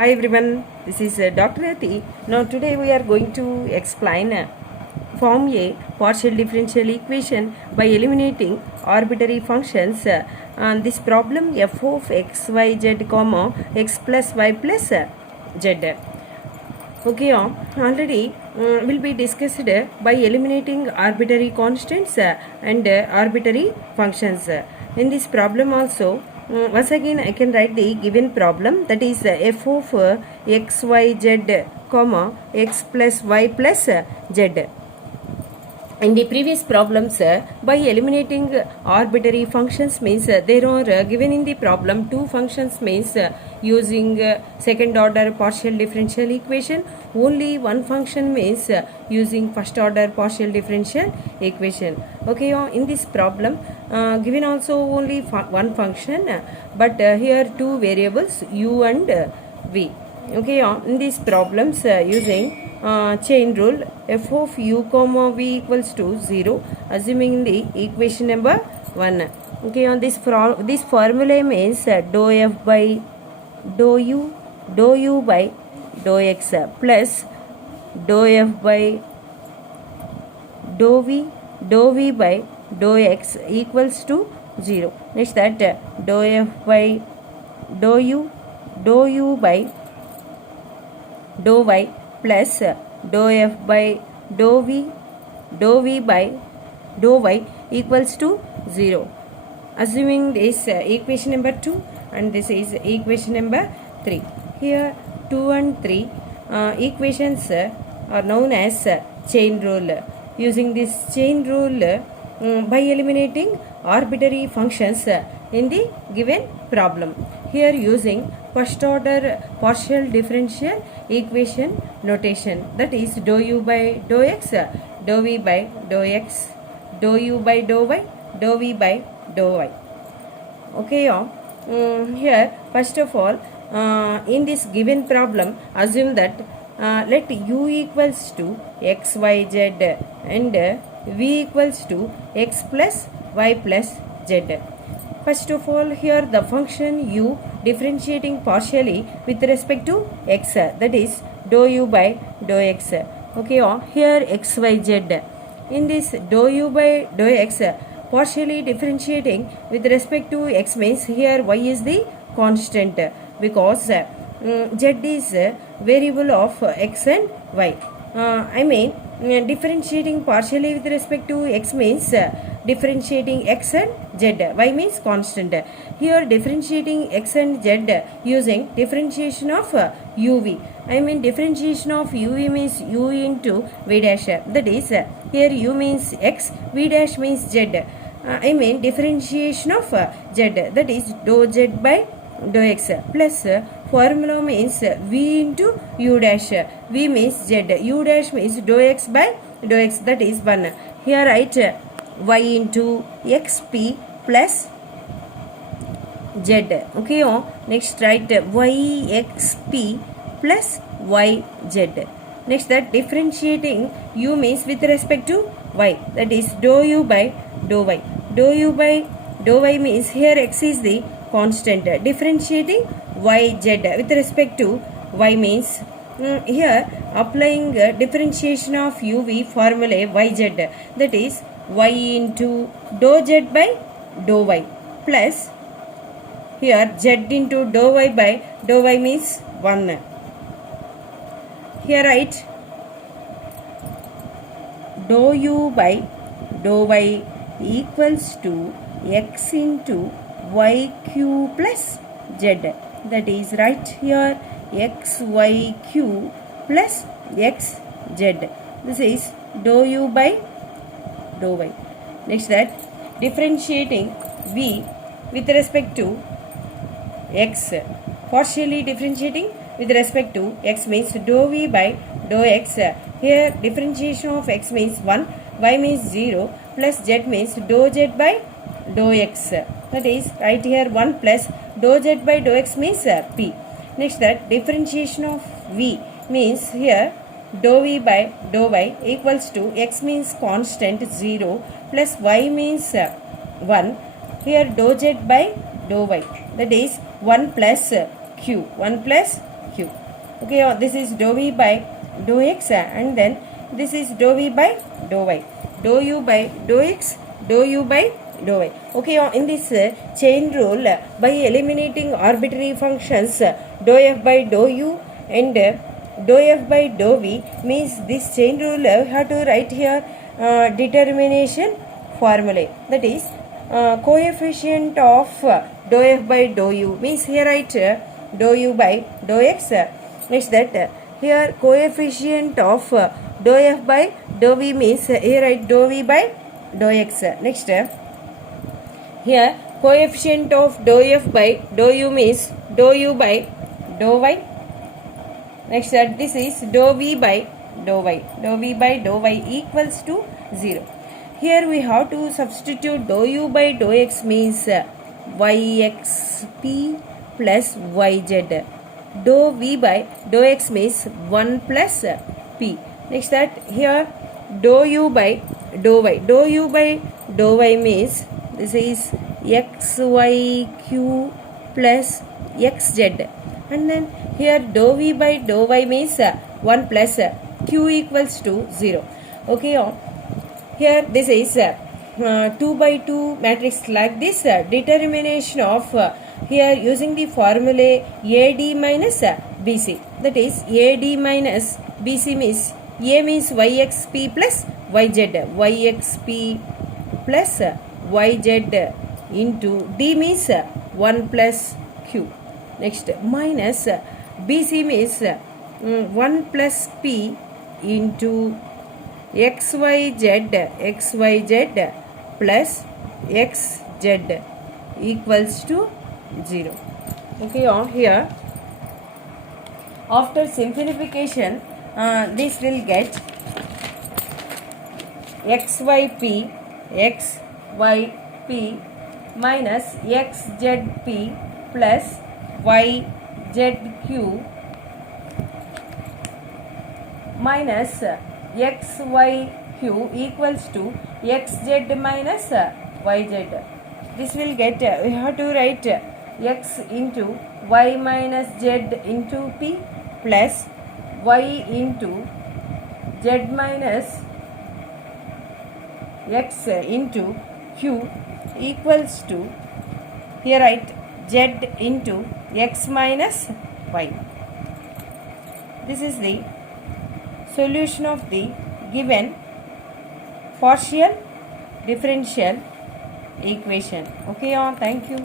Hi everyone, this is Dr. Ati. Now today we are going to explain form A partial differential equation by eliminating arbitrary functions. This problem f of x, y, z, comma x plus y plus z. Okay, already will be discussed by eliminating arbitrary constants and arbitrary functions. In this problem also, once again I can write the given problem, that is f of x, y, z, comma x plus y plus z. In the previous problems, by eliminating arbitrary functions means there are given in the problem two functions means using second order partial differential equation. Only one function means using first order partial differential equation. Okay, in this problem given also only one function, but here two variables u and v. Okay, in these problems using chain rule, f of u comma v equals to 0, assuming the equation number 1. Okay, on this formula means dou f by dou u by dou x plus dou f by dou v by dou x equals to 0. Next that dou f by dou u by dou y plus dou f by dou v by dou y equals to 0. Assuming this equation number 2 and this is equation number 3. Here 2 and 3 equations are known as chain rule. Using this chain rule by eliminating arbitrary functions in the given problem. Here using first order partial differential equation notation, that is dou u by dou x, dou v by dou x, dou u by dou y, dou v by dou y. Okay, here first of all in this given problem assume that let u equals to x, y, z and v equals to x plus y plus z. First of all, here the function u differentiating partially with respect to x, that is dou u by dou x. Okay, here x, y, z. In this dou u by dou x partially differentiating with respect to x means here y is the constant because z is variable of x and y. I mean differentiating partially with respect to x means differentiating x and z, y means constant. Here differentiating x and z using differentiation of uv. I mean differentiation of uv means u into v dash, that is here u means x, v dash means z. I mean differentiation of z, that is dou z by dou x plus formula means v into u dash, v means z, u dash means dou x by dou x, that is 1. Here write y into xp plus z. Okay, next write yxp plus yz. Next that differentiating u means with respect to y, that is dou u by dou y. Dou u by dou y means here x is the constant. Differentiating yz with respect to y means here applying differentiation of uv formula yz, that is y into dou z by dou y plus here z into dou y by dou y means 1. Here write dou u by dou y equals to x into yq plus z, that is right here xyq plus xz. This is dou u by dou y. Next that differentiating v with respect to x, partially differentiating with respect to x means dou v by dou x. Here differentiation of x means 1, y means 0 plus z means dou z by dou x, that is right here 1 plus dou z by dou x means p. Next that differentiation of v means here dou v by dou y equals to x means constant 0 plus y means 1. Here dou z by dou y, that is 1 plus q, 1 plus q. Okay, this is dou v by dou x, and then this is dou v by dou y, dou u by dou x, dou u by dou y. Okay, in this chain rule, by eliminating arbitrary functions, dou f by dou u and dou f by dou v, means this chain rule we have to write here determination formulae, that is coefficient of dou f by dou u, means here write dou u by dou x. Next that here coefficient of dou f by dou v, means here write dou v by dou x. Next here coefficient of dou f by dou u, means dou u by dou y. Next this is dou v by dou y, dou v by dou y equals to 0. Here we have to substitute dou u by dou x, means yxp plus yz. Dou v by dou x means 1 plus p. Next that here dou u by dou y, dou u by dou y means this is xyq plus xz, and then here dou v by dou y means 1 plus q equals to 0. Okay, here this is 2 by 2 matrix like this. Determination of here using the formula AD minus BC, that is AD minus BC means A means yxp plus yz, yxp plus yz into D means 1 plus q. Next minus BC means 1 plus p into xyz plus xz equals to 0. Okay, here after simplification this will get xyp minus xzp plus yzq minus xyq equals to xz minus yz. This will get, we have to write x into y minus z into p plus y into z minus x into q equals to, here write z into x minus y. This is the solution of the given partial differential equation. Okay, thank you.